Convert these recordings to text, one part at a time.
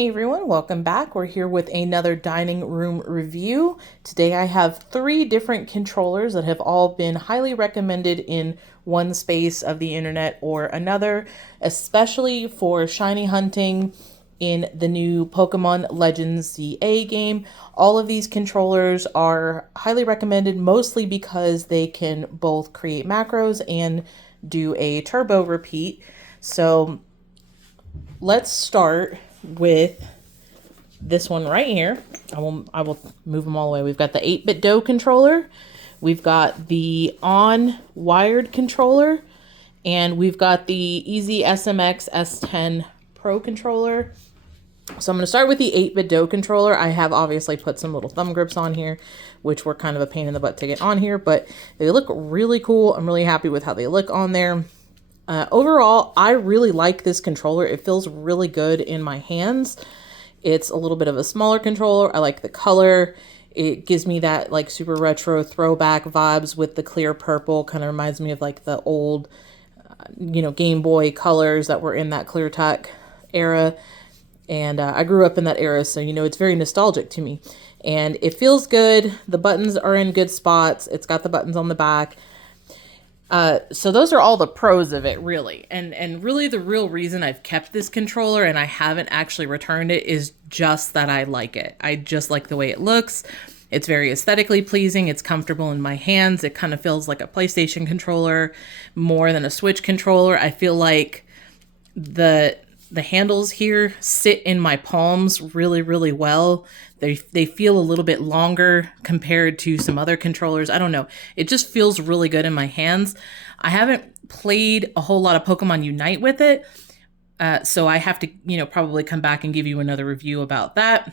Hey everyone, welcome back. We're here with another dining room review. Today I have 3 different controllers that have all been highly recommended in one space of the internet or another, especially for shiny hunting in the new Pokemon Legends ZA game. All of these controllers are highly recommended mostly because they can both create macros and do a turbo repeat. So let's start with this one right here. I will move them all away. We've got the 8-bit Do controller, we've got the on wired controller, and we've got the EasySMX S10 Pro controller. So I'm going to start with the 8-bit Do controller. I have obviously put some little thumb grips on here, which were kind of a pain in the butt to get on here, but they look really cool. I'm really happy with how they look on there. Overall, I really like this controller. It feels really good in my hands. It's a little bit of a smaller controller. I like the color. It gives me that like super retro throwback vibes with the clear purple. Kind of reminds me of like the old, Game Boy colors that were in that clear tech era. And I grew up in that era, so it's very nostalgic to me. And it feels good. The buttons are in good spots. It's got the buttons on the back. So those are all the pros of it, really. And really the real reason I've kept this controller and I haven't actually returned it is just that I like it. I just like the way it looks. It's very aesthetically pleasing. It's comfortable in my hands. It kind of feels like a PlayStation controller more than a Switch controller. I feel like the handles here sit in my palms really, really well. They feel a little bit longer compared to some other controllers. I don't know. It just feels really good in my hands. I haven't played a whole lot of Pokemon Unite with it. So I have to, probably come back and give you another review about that.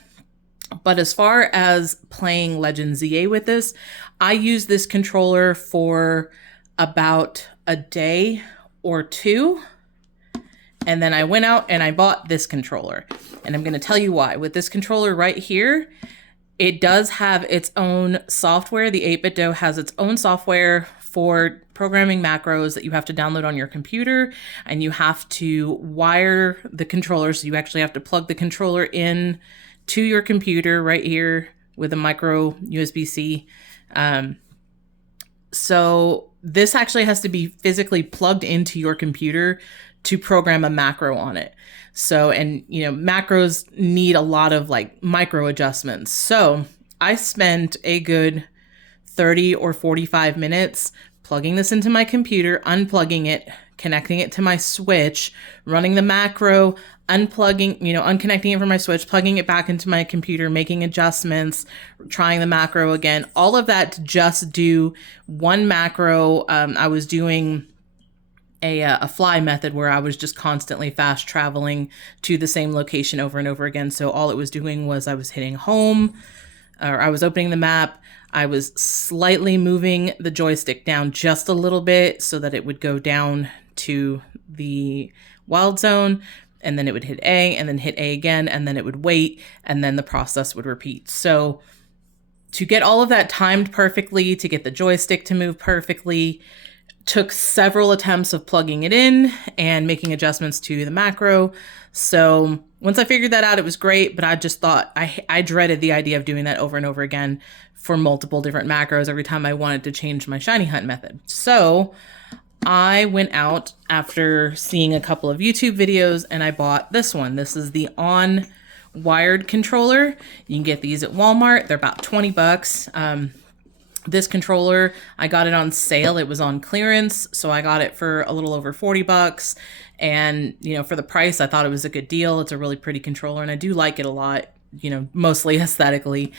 But as far as playing Legends ZA with this, I used this controller for about a day or two. And then I went out and I bought this controller. And I'm going to tell you why. With this controller right here, it does have its own software. The 8-bit Do has its own software for programming macros that you have to download on your computer. And you have to wire the controller. So you actually have to plug the controller in to your computer right here with a micro USB-C. So this actually has to be physically plugged into your computer to program a macro on it. So, and macros need a lot of like micro adjustments. So I spent a good 30 or 45 minutes plugging this into my computer, unplugging it, connecting it to my Switch, running the macro, unconnecting it from my Switch, plugging it back into my computer, making adjustments, trying the macro again, all of that to just do one macro. I was doing a fly method where I was just constantly fast traveling to the same location over and over again. So all it was doing was I was hitting home, or I was opening the map. I was slightly moving the joystick down just a little bit so that it would go down to the wild zone, and then it would hit A, and then hit A again, and then it would wait, and then the process would repeat. So to get all of that timed perfectly, to get the joystick to move perfectly, took several attempts of plugging it in and making adjustments to the macro. So once I figured that out, it was great, but I just thought I dreaded the idea of doing that over and over again for multiple different macros every time I wanted to change my shiny hunt method. So I went out after seeing a couple of YouTube videos and I bought this one. This is the on wired controller. You can get these at Walmart. They're about 20 bucks. This controller, I got it on sale. It was on clearance, so I got it for a little over 40 bucks. And, for the price, I thought it was a good deal. It's a really pretty controller, and I do like it a lot, mostly aesthetically.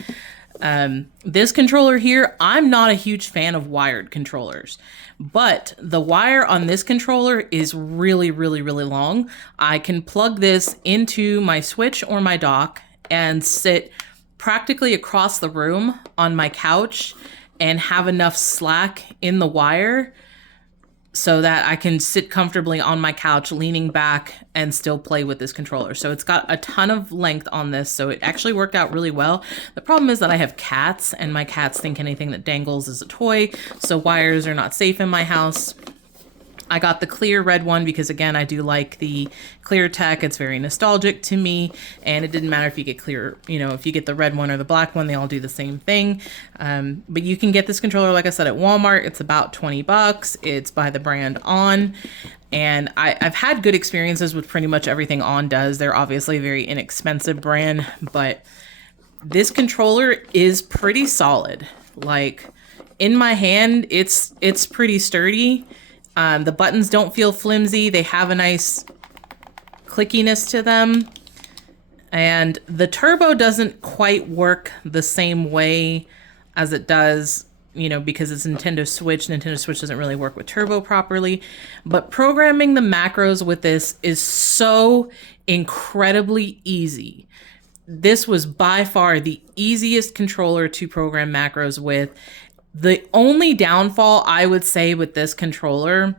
This controller here, I'm not a huge fan of wired controllers, but the wire on this controller is really, really, really long. I can plug this into my Switch or my dock and sit practically across the room on my couch and have enough slack in the wire so that I can sit comfortably on my couch, leaning back and still play with this controller. So it's got a ton of length on this. So it actually worked out really well. The problem is that I have cats and my cats think anything that dangles is a toy. So wires are not safe in my house. I got the clear red one because, again, I do like the clear tech. It's very nostalgic to me, and it didn't matter if you get clear, you know, if you get the red one or the black one, they all do the same thing. But you can get this controller, like I said, at Walmart. It's about 20 bucks. It's by the brand On, and I've had good experiences with pretty much everything On does. They're obviously a very inexpensive brand, but this controller is pretty solid. Like, in my hand, it's pretty sturdy. The buttons don't feel flimsy. They have a nice clickiness to them. And the turbo doesn't quite work the same way as it does, you know, because it's Nintendo Switch. Nintendo Switch doesn't really work with turbo properly. But programming the macros with this is so incredibly easy. This was by far the easiest controller to program macros with. The only downfall I would say with this controller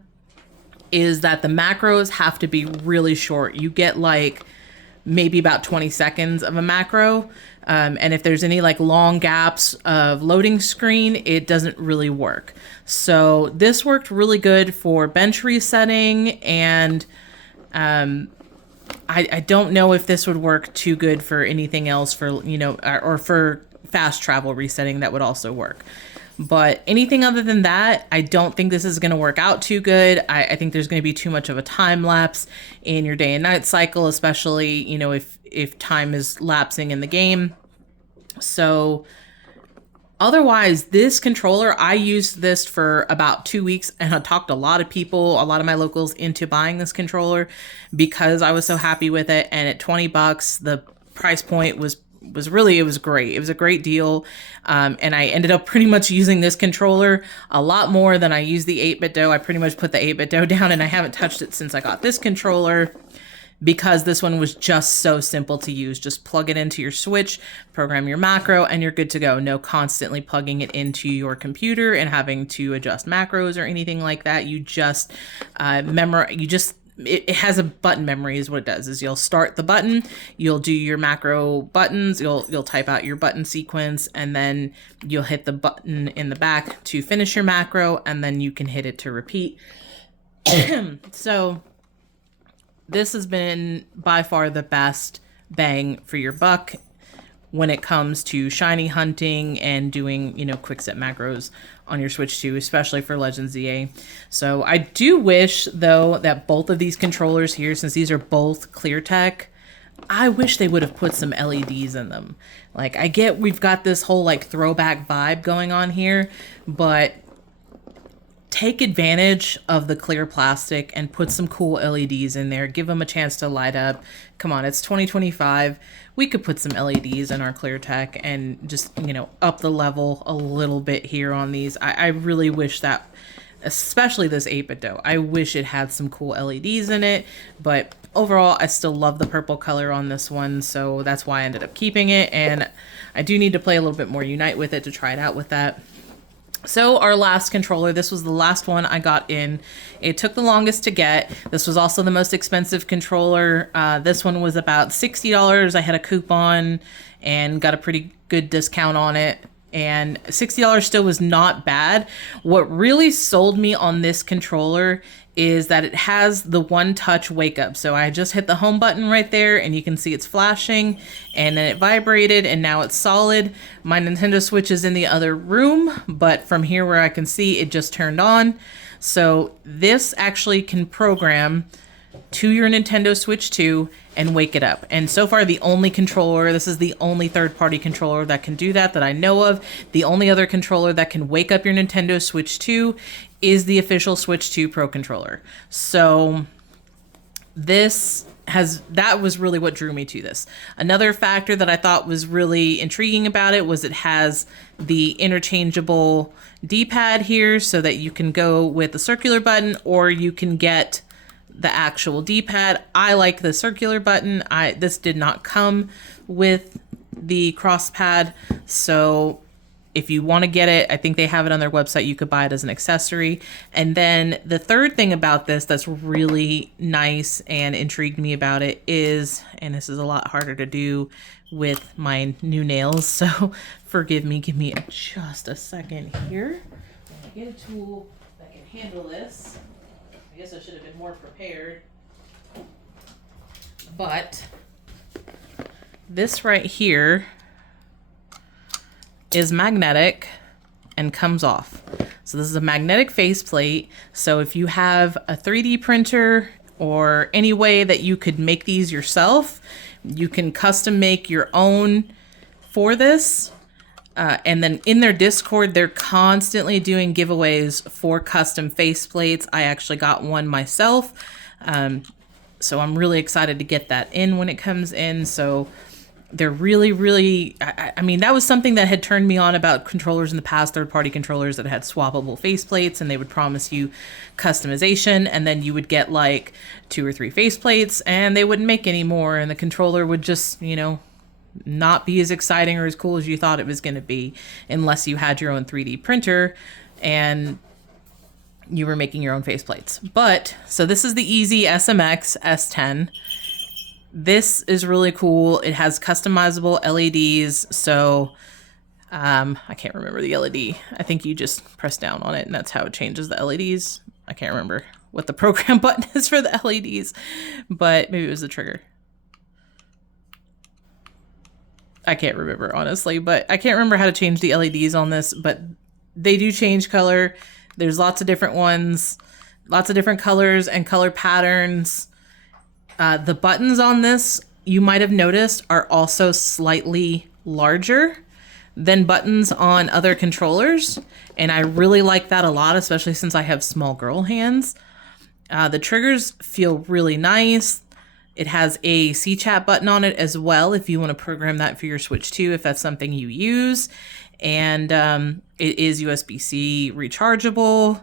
is that the macros have to be really short. You get like maybe about 20 seconds of a macro. And if there's any like long gaps of loading screen, it doesn't really work. So this worked really good for bench resetting, and I don't know if this would work too good for anything else, for, you know, or for fast travel resetting. That would also work. But anything other than that, I don't think this is going to work out too good. I think there's going to be too much of a time lapse in your day and night cycle, especially, you know, if time is lapsing in the game. So otherwise, this controller, I used this for about 2 weeks, and I talked a lot of people, a lot of my locals, into buying this controller because I was so happy with it. And at 20 bucks, the price point was really, it was great. It was a great deal. And I ended up pretty much using this controller a lot more than I used the 8-bit dough. I pretty much put the 8-bit dough down, and I haven't touched it since I got this controller, because this one was just so simple to use. Just plug it into your Switch, program your macro, and you're good to go. No constantly plugging it into your computer and having to adjust macros or anything like that. You just it has a button memory is what it does. Is you'll start the button, you'll do your macro buttons, you'll type out your button sequence, and then you'll hit the button in the back to finish your macro, and then you can hit it to repeat. So this has been by far the best bang for your buck when it comes to shiny hunting and doing, you know, quick set macros on your Switch 2, especially for Legends ZA. So I do wish, though, that both of these controllers here, since these are both clear tech, I wish they would have put some LEDs in them. Like, I get we've got this whole like throwback vibe going on here, but take advantage of the clear plastic and put some cool LEDs in there. Give them a chance to light up. Come on, it's 2025. We could put some LEDs in our clear tech and just, you know, up the level a little bit here on these. I really wish that, especially this 8-bit dough, I wish it had some cool LEDs in it. But overall, I still love the purple color on this one, so that's why I ended up keeping it. And I do need to play a little bit more Unite with it to try it out with that. So our last controller, this was the last one I got in. It took the longest to get. This was also the most expensive controller. This one was about $60. I had a coupon and got a pretty good discount on it. And $60 still was not bad. What really sold me on this controller is that it has the one-touch wake up. So I just hit the home button right there, and you can see it's flashing, and then it vibrated, and now it's solid. My Nintendo Switch is in the other room, but from here where I can see, it just turned on. So this actually can program to your Nintendo Switch 2 and wake it up. And so far, the only controller, this is the only third-party controller that can do that I know of. The only other controller that can wake up your Nintendo Switch 2 is the official Switch 2 Pro controller. So that was really what drew me to this. Another factor that I thought was really intriguing about it was it has the interchangeable D-pad here, so that you can go with the circular button or you can get the actual D-pad. I like the circular button. This did not come with the cross pad, so if you want to get it, I think they have it on their website. You could buy it as an accessory. And then the third thing about this that's really nice and intrigued me about it is, and this is a lot harder to do with my new nails, so forgive me, give me just a second here. I get a tool that can handle this. guess I should have been more prepared. But this right here is magnetic and comes off. So this is a magnetic faceplate. So if you have a 3D printer or any way that you could make these yourself, you can custom make your own for this. And then in their Discord, they're constantly doing giveaways for custom faceplates. I actually got one myself. So I'm really excited to get that in when it comes in. So they're really, I mean, that was something that had turned me on about controllers in the past, third-party controllers that had swappable faceplates, and they would promise you customization, and then you would get like 2 or 3 faceplates, and they wouldn't make any more, and the controller would just, you know, not be as exciting or as cool as you thought it was going to be unless you had your own 3D printer and you were making your own faceplates. But, so this is the EasySMX S10. This is really cool. It has customizable LEDs. So I can't remember the LED. I think you just press down on it and that's how it changes the LEDs. I can't remember what the program button is for the LEDs, but maybe it was the trigger. I can't remember, honestly, but I can't remember how to change the LEDs on this, but they do change color. There's lots of different ones, lots of different colors and color patterns. The buttons on this, you might have noticed, are also slightly larger than buttons on other controllers. And I really like that a lot, especially since I have small girl hands. The triggers feel really nice. It has a C-chat button on it as well if you want to program that for your Switch 2, if that's something you use. And it is USB-C rechargeable.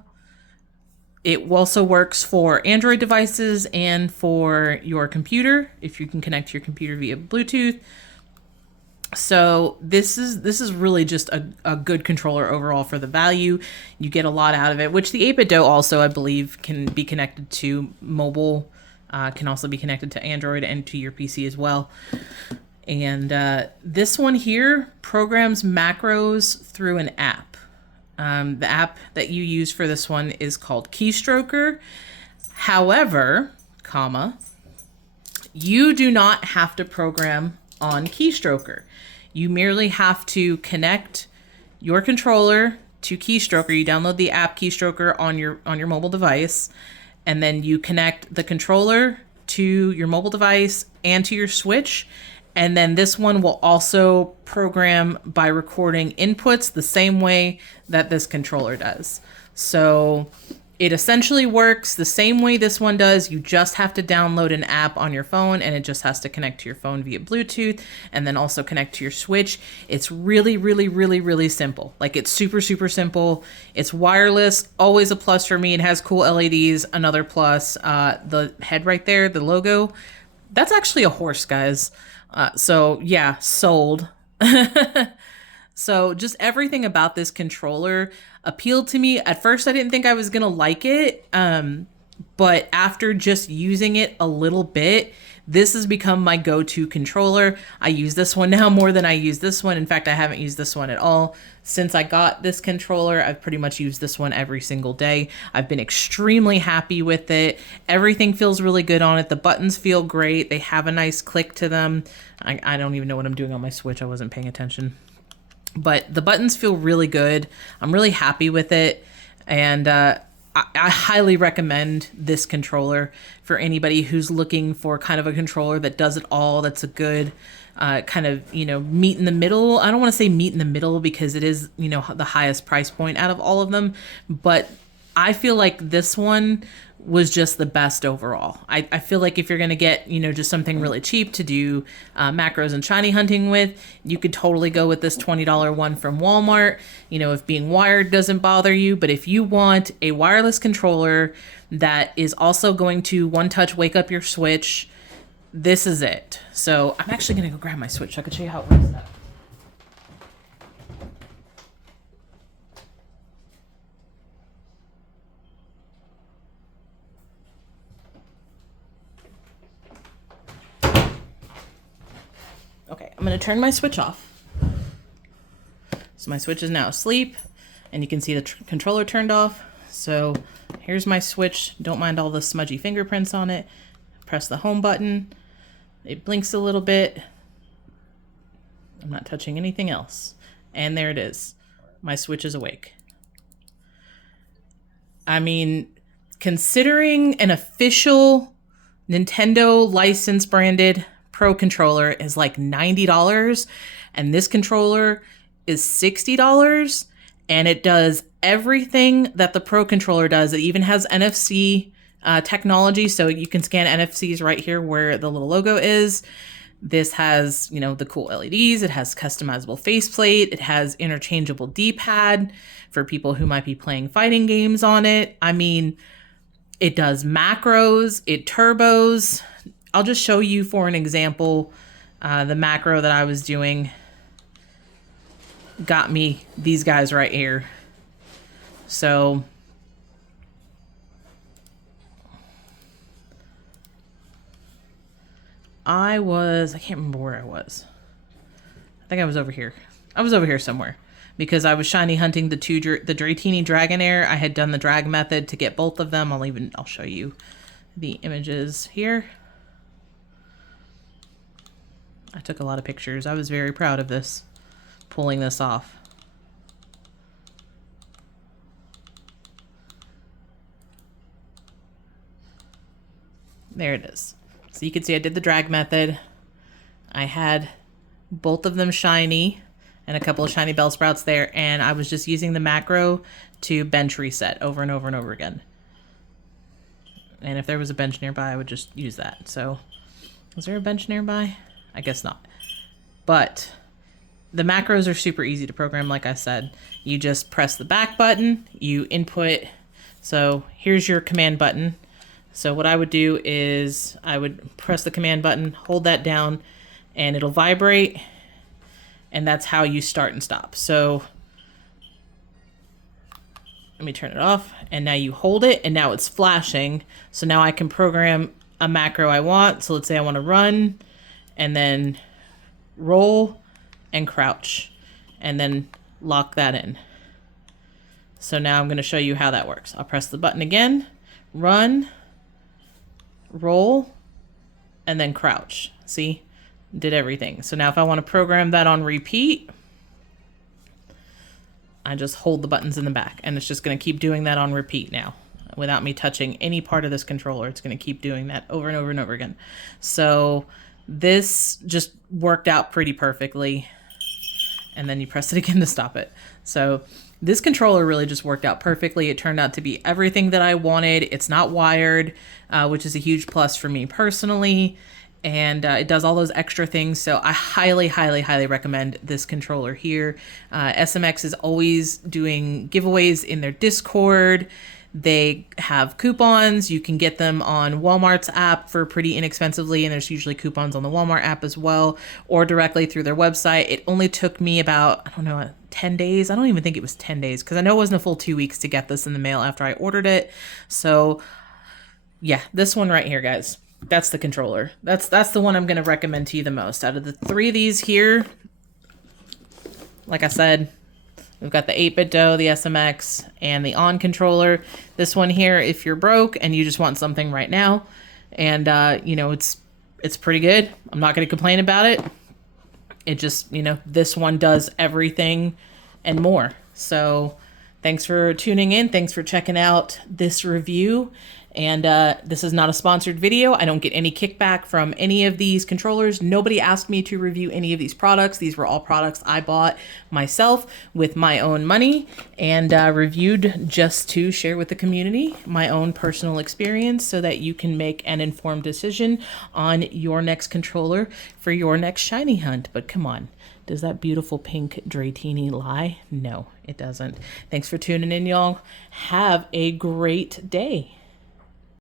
It also works for Android devices and for your computer, if you can connect to your computer via Bluetooth. So this is really just a good controller overall for the value. You get a lot out of it, which the 8-bit Do also, I believe, can be connected to mobile, can also be connected to Android and to your PC as well. And this one here programs macros through an app. The app that you use for this one is called Keystroker. However, you do not have to program on Keystroker. You merely have to connect your controller to Keystroker. You download the app Keystroker on your mobile device, and then you connect the controller to your mobile device and to your Switch. And then this one will also program by recording inputs the same way that this controller does. So it essentially works the same way this one does. You just have to download an app on your phone, and it just has to connect to your phone via Bluetooth and then also connect to your Switch. It's really simple. Like, it's super simple. It's wireless, always a plus for me. It has cool LEDs, another plus. The head right there, the logo, that's actually a horse, guys. So yeah, sold. So just everything about this controller appealed to me. At first, I didn't think I was going to like it. But after just using it a little bit, this has become my go-to controller. I use this one now more than I use this one. In fact, I haven't used this one at all. Since I got this controller, I've pretty much used this one every single day. I've been extremely happy with it. Everything feels really good on it. The buttons feel great. They have a nice click to them. I don't even know what I'm doing on my Switch. I wasn't paying attention. But the buttons feel really good. I'm really happy with it. And I highly recommend this controller for anybody who's looking for kind of a controller that does it all. That's a good kind of, meet in the middle. I don't want to say meet in the middle because it is, the highest price point out of all of them. But I feel like this one was just the best overall. I feel like if you're going to get, just something really cheap to do macros and shiny hunting with, you could totally go with this $20 one from Walmart, if being wired doesn't bother you. But if you want a wireless controller that is also going to one-touch wake up your Switch, this is it. So I'm actually going to go grab my Switch so I can show you how it works. Okay, I'm going to turn my Switch off. So my Switch is now asleep, and you can see the controller turned off. So here's my switch. Don't mind all the smudgy fingerprints on it. Press the home button. It blinks a little bit. I'm not touching anything else. And there it is. My switch is awake. I mean, considering an official Nintendo license branded Pro controller is like $90 and this controller is $60 and it does everything that the Pro controller does. It even has NFC technology, so you can scan NFCs right here where the little logo is. This has, you know, the cool LEDs. It has customizable faceplate. It has interchangeable D-pad for people who might be playing fighting games on it. I mean, it does macros, it turbos. I'll just show you for an example. The macro that I was doing got me these guys right here. So I can't remember where I was. I think I was over here. I was over here somewhere because I was shiny hunting the Dratini Dragonair. I had done the drag method to get both of them. I'll show you the images here. I took a lot of pictures. I was very proud of this, pulling this off. There it is. So you can see I did the drag method. I had both of them shiny and a couple of shiny Bellsprouts there, and I was just using the macro to bench reset over and over and over again. And if there was a bench nearby, I would just use that. So, is there a bench nearby? I guess not. But the macros are super easy to program, like I said. You just press the back button, you input. So here's your command button. So what I would do is I would press the command button, hold that down, and it'll vibrate. And that's how you start and stop. So let me turn it off. And now you hold it, and now it's flashing. So now I can program a macro I want. So let's say I want to run, and then roll and crouch, and then lock that in. So now I'm going to show you how that works. I'll press the button again, run, roll, and then crouch. See? Did everything. So now if I want to program that on repeat, I just hold the buttons in the back, and it's just going to keep doing that on repeat now without me touching any part of this controller. It's going to keep doing that over and over and over again. So this just worked out pretty perfectly, and then you press it again to stop it. So this controller really just worked out perfectly. It turned out to be everything that I wanted. It's not wired, which is a huge plus for me personally. And it does all those extra things. So I highly, highly, highly recommend this controller here. SMX is always doing giveaways in their Discord. They have coupons. You can get them on Walmart's app for pretty inexpensively, and there's usually coupons on the Walmart app as well, or directly through their website. It only took me about, 10 days. I don't even think it was 10 days because I know it wasn't a full 2 weeks to get this in the mail after I ordered it. So yeah, this one right here, guys. That's the controller. That's the one I'm going to recommend to you the most. Out of the three of these here, like I said, we've got the 8-bit DO, the SMX, and the ON controller. This one here, if you're broke and you just want something right now, and it's pretty good. I'm not going to complain about it. It just, this one does everything and more. So thanks for tuning in. Thanks for checking out this review. And this is not a sponsored video. I don't get any kickback from any of these controllers. Nobody asked me to review any of these products. These were all products I bought myself with my own money and reviewed just to share with the community my own personal experience so that you can make an informed decision on your next controller for your next shiny hunt. But come on, does that beautiful pink Dratini lie? No, it doesn't. Thanks for tuning in, y'all. Have a great day.